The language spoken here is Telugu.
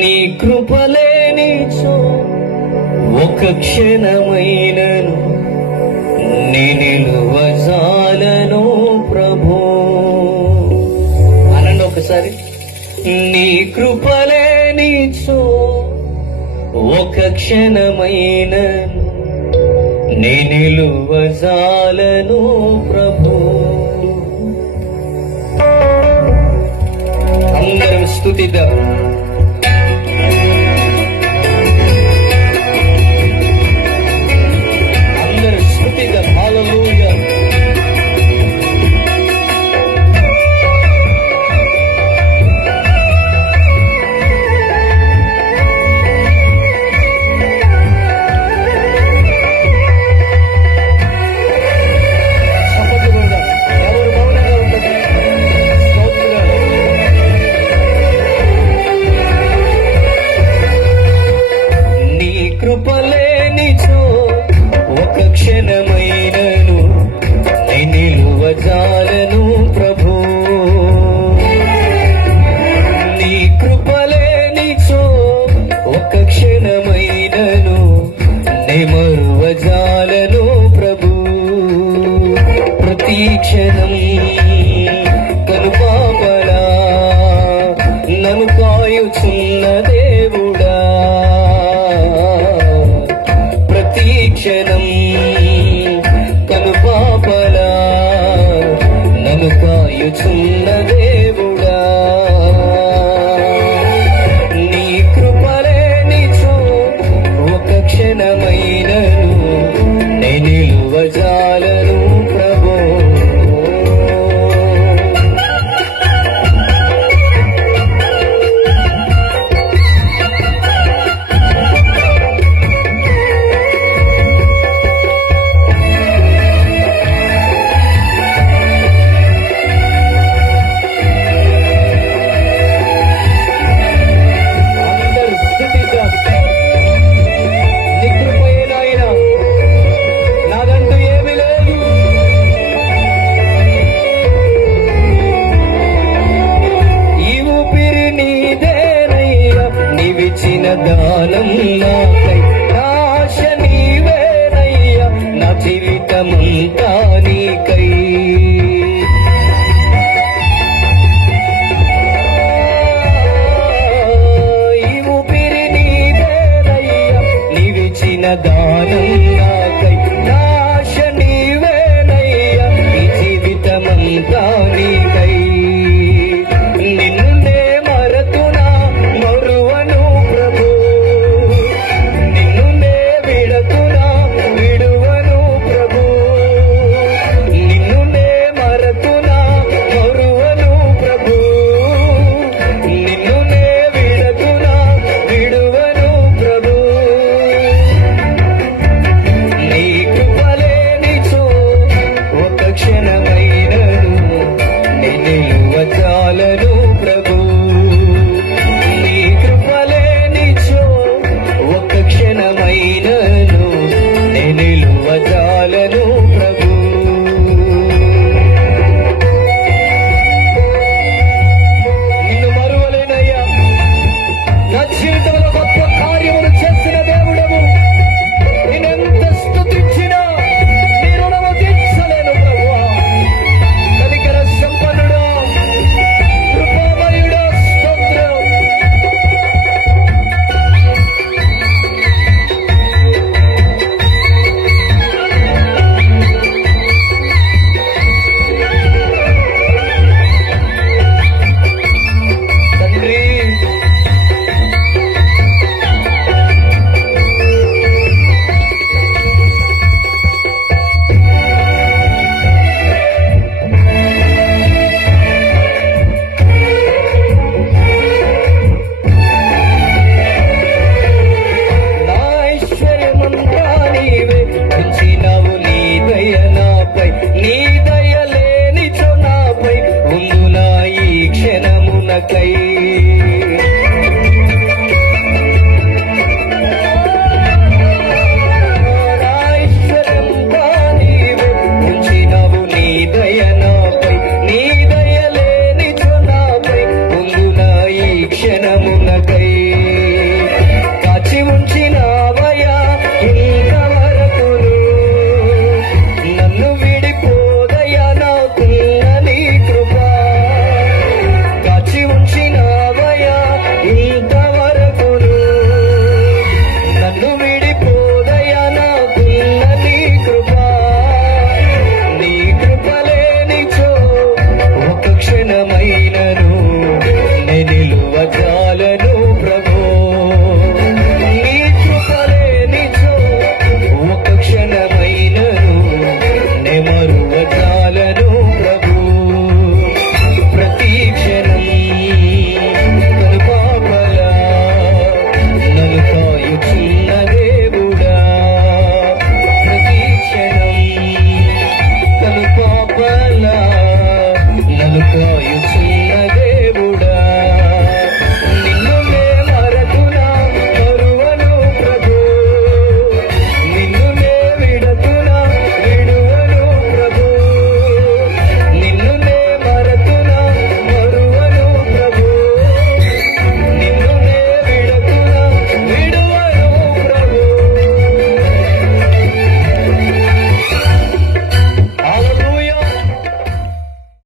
నీ కృపలేని ఒక క్షణమైనను నీ నిలువజాలను ప్రభు. అనండి ఒకసారి. నీ కృపలేని ఒక క్షణమైనను నీ నిలువజాలను ప్రభు. ಪ್ರಸ್ತುತಿ ಇದ್ದ క్షణం కనుపాపల నన్ను కాయుచున్న దేవుడా. ప్రతి క్షణం కనుపాపల నన్ను కాయుచున్న నా జీవితమంతా నీకై ఊపిరి నీదేరయ్య నివిచిన దా